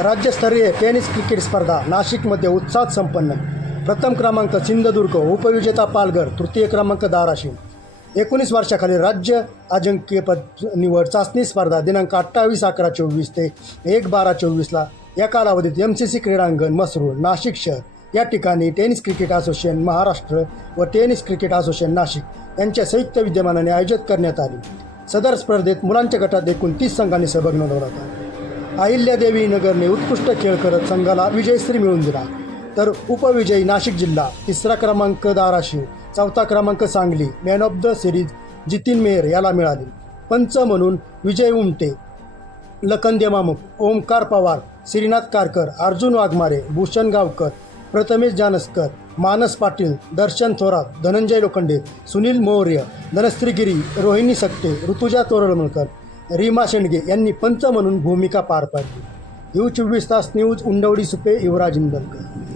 राज्यस्तरीय tennis cricket स्पर्धा नाशिकमध्ये उत्साहात संपन्न. प्रथम क्रमांक सिंधुदुर्ग, उपविजेता पालघर, तृतीय क्रमांक धाराशिव. 19 वर्षाखालील राज्य अजिंक्यपद निवड चाचणी स्पर्धा दिनांक 28/11/24 ते 1/12/24ला या कालावधीत MCC क्रीडांगण मसरूळ, नाशिक शहर या ठिकाणी टेनिस क्रिकेट असोसिएशन महाराष्ट्र व टेनिस क्रिकेट असोसिएशन नाशिक यांच्या संयुक्त विद्यमानाने आयोजित करण्यात आली. सदर स्पर्धेत मुलांच्या गटात एकूण 30 संघांनी सहभाग नोंदवला होता. अहिल्यादेवी नगरने उत्कृष्ट खेळ करत संघाला विजयश्री मिळवून दिला, तर उपविजयी नाशिक जिल्हा, तिसरा क्रमांक धाराशिव, चौथा क्रमांक Sangli. Man of the series Jitin Meher याला मिळाली. पंच म्हणून विजय उमटे, लखन देमामुख, ओमकार पवार, श्रीनाथ कारकर, अर्जुन वाघमारे, भूषण गावकर, प्रथमेश जानसकर, मानस पाटील, दर्शन थोरात, धनंजय लोखंडे, सुनील मौर्य, धनश्री गिरी, रोहिणी सक्ते, ऋतुजा तोरळमलकर, रीमा शेंडगे यांनी पंच म्हणून भूमिका पार पाडली. 24 तास न्यूज, उंडवडी सुपे, युवराज इंदलकर.